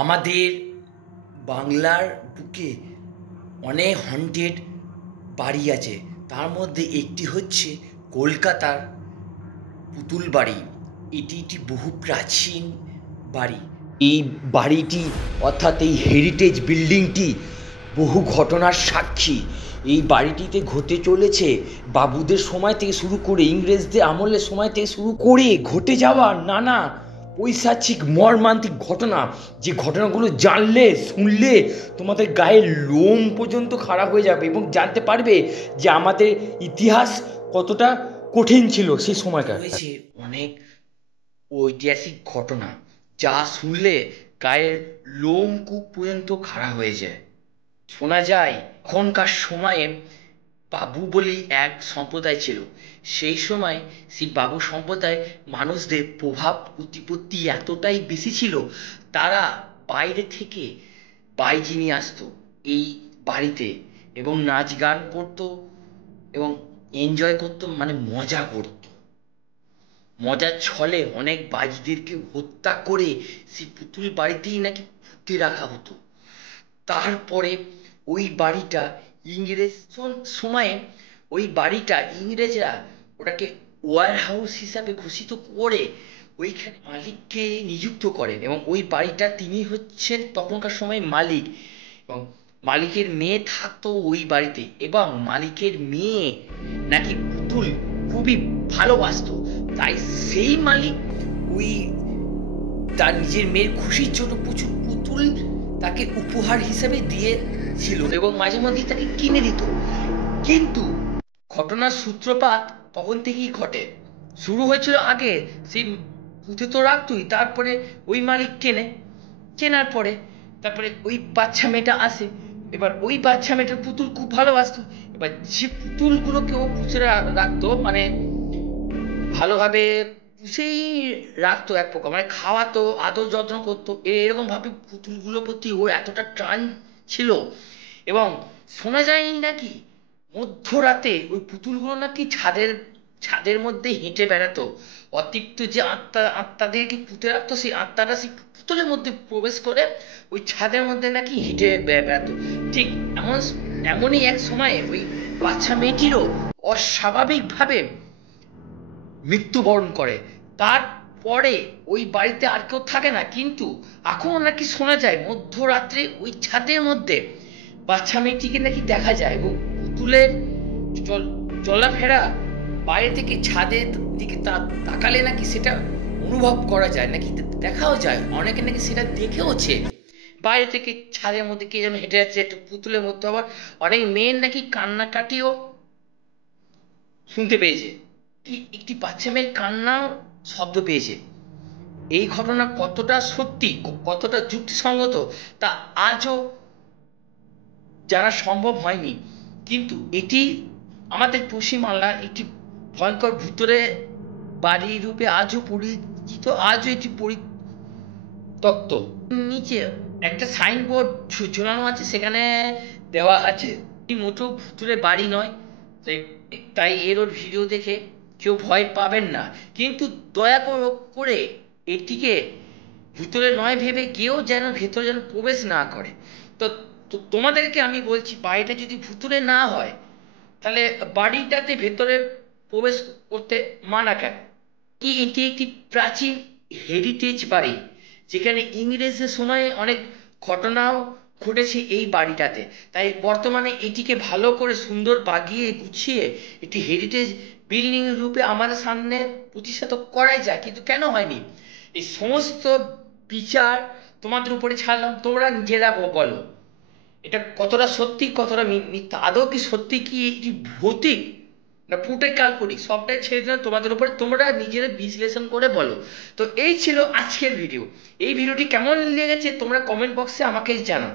আমাদের বাংলার বুকে অনেক হন্টেড বাড়ি আছে, তার মধ্যে একটি হচ্ছে কলকাতার পুতুল বাড়ি। এটি একটি বহু প্রাচীন বাড়ি। এই বাড়িটি অর্থাৎ এই হেরিটেজ বিল্ডিংটি বহু ঘটনার সাক্ষী। এই বাড়িটিতে ঘটে চলেছে বাবুদের সময় থেকে শুরু করে ইংরেজদের আমলের সময় থেকে শুরু করে ঘটে যাওয়া নানা ঐতিহাসিক মর্মান্তিক ঘটনা, যে ঘটনাগুলো জানলে শুনলে তোমাদের গায়ের লোম পর্যন্ত খারাপ হয়ে যাবে এবং জানতে পারবে যে আমাদের ইতিহাস কতটা কঠিন ছিল সেই সময়কার। রয়েছে অনেক ঐতিহাসিক ঘটনা যা শুনলে গায়ের লোমকূপ পর্যন্ত খাড়া হয়ে যায়। শোনা যায় এখনকার সময়ে বাবু বলে এক সম্প্রদায় ছিল। সেই সময় সেই বাবু সম্প্রদায় মানুষদের প্রভাব প্রতিপত্তি এতটাই বেশি ছিল, তারা বাইরে থেকে বাইজি নিয়ে আসতো এই বাড়িতে এবং নাচ গান করতো এবং এনজয় করতো, মানে মজা করতো। মজার ছলে অনেক বাইজিদেরকে হত্যা করে সেই পুতুল বাড়িতেই নাকি পুঁতে রাখা হতো। তারপরে ওই বাড়িটা ইংরেজ সময়ে ওই বাড়িটা ইংরেজরা ওটাকে ওয়ার হাউস হিসাবে ঘোষিত করে ওইখানে মালিককে নিযুক্ত করেন এবং ওই বাড়িটা তিনি হচ্ছেন তখনকার সময় মালিক, এবং মালিকের মেয়ে থাকতো ওই বাড়িতে এবং মালিকের মেয়ে নাকি পুতুল খুবই ভালোবাসতো। তাই সেই মালিক ওই তার নিজের মেয়ের খুশির জন্য প্রচুর পুতুল তাকে উপহার হিসেবে দিয়েছিল এবং মাঝে মধ্যে তাকে কিনে দিত। কিন্তু ঘটনার সূত্রপাত তখন থেকেই ঘটে। শুরু হয়েছিল আগে সেই পুঁতে তো রাখতই, তারপরে ওই মালিক কেনার পরে তারপরে ওই বাচ্চা মেয়েটা আসে। এবার ওই বাচ্চা মেয়েটার পুতুল খুব ভালোবাসতো। এবার যে পুতুলগুলোকে ও পুষে রাখতো, মানে ভালোভাবে পুষেই রাখতো, এক প্রকার মানে খাওয়াতো, আদর যত্ন করতো, এরকম ভাবে পুতুলগুলোর প্রতি ওর এতটা টান ছিল। এবং শোনা যায় নাকি মধ্যরাতে ওই পুতুলগুলো নাকি ছাদের মধ্যে হেঁটে বেড়াতো। অতৃপ্ত যে আত্মাদেরকে পুঁতে রাখতো, সেই আত্মারা সেই পুতুলের মধ্যে প্রবেশ করে ওই ছাদের মধ্যে নাকি হেঁটে বেড়াতো। ঠিক এমনই এক সময়ে ওই বাচ্চা মেয়েটিরও অস্বাভাবিকভাবে মৃত্যুবরণ করে। তারপরে ওই বাড়িতে আর কেউ থাকে না, কিন্তু এখনো নাকি শোনা যায় মধ্যরাত্রে ওই ছাদের মধ্যে বাচ্চা মেয়েটিকে নাকি দেখা যায় এবং পুতুলের চলাফেরা বাইরে থেকে ছাদের দিকে তাকালে নাকি সেটা অনুভব করা যায়, নাকি দেখাও যায়, অনেকে নাকি সেটা দেখেওছে। বাইরে থেকে ছাদের মধ্যে কে যেন হেঁটে যাচ্ছে একটু পুতুলের মধ্যে। আবার অনেক মেয়ের নাকি কান্নাকাটিও শুনতে পেয়েছে, একটি বাচ্চা মেয়ের কান্নাও শব্দ পেয়েছে। এই ঘটনা কতটা সত্যি কতটা যুক্তিসঙ্গত তা আজও জানা সম্ভব হয়নি, কিন্তু এটি আমাদের পশ্চিমবাংলার একটি ভয়ঙ্কর ভূতুড়ে বাড়ি রূপে আজও পরিচিত, আজও এটি পরিত্যক্ত। নিচে একটা সাইনবোর্ড ঝুলানো আছে, সেখানে দেওয়া আছে এটি মোটেও ভূতুড়ে বাড়ি নয়, তাই এর ভিডিও দেখে কেউ ভয় পাবেন না, কিন্তু দয়া করে এটিকে ভূতুড়ে নয় ভেবে কেউ যেন ভেতরে যেন প্রবেশ না করে। তো তোমাদেরকে আমি বলছি, বাড়িটা যদি ভূতুড়ে না হয় তাহলে বাড়িটাতে ভেতরে প্রবেশ করতে মানা কেন? কি এটি একটি প্রাচীন হেরিটেজ বাড়ি, যেখানে ইংরেজদের সময়ে অনেক ঘটনাও ঘটেছে এই বাড়িটাতে। তাই বর্তমানে এটিকে ভালো করে সুন্দর বাগিয়ে গুছিয়ে একটি হেরিটেজ বিল্ডিং রূপে আমাদের সামনে প্রতিষ্ঠিত করাই যায়, কিন্তু কেন হয়নি এই সমস্ত বিচার তোমাদের উপরে ছাড়লাম, তোমরা নিজেরা বলো এটা কতটা সত্যি কতটা মিথ্যা। আদৌ কি সত্যি কি এটি ভৌতিক না পুরোটাই কাল্পনিক, সবটাই ছেড়ে দিলাম তোমাদের উপরে, তোমরা নিজেরা বিশ্লেষণ করে বলো। তো এই ছিল আজকের ভিডিও। এই ভিডিওটি কেমন লেগেছে তোমরা কমেন্ট বক্সে আমাকে জানাও।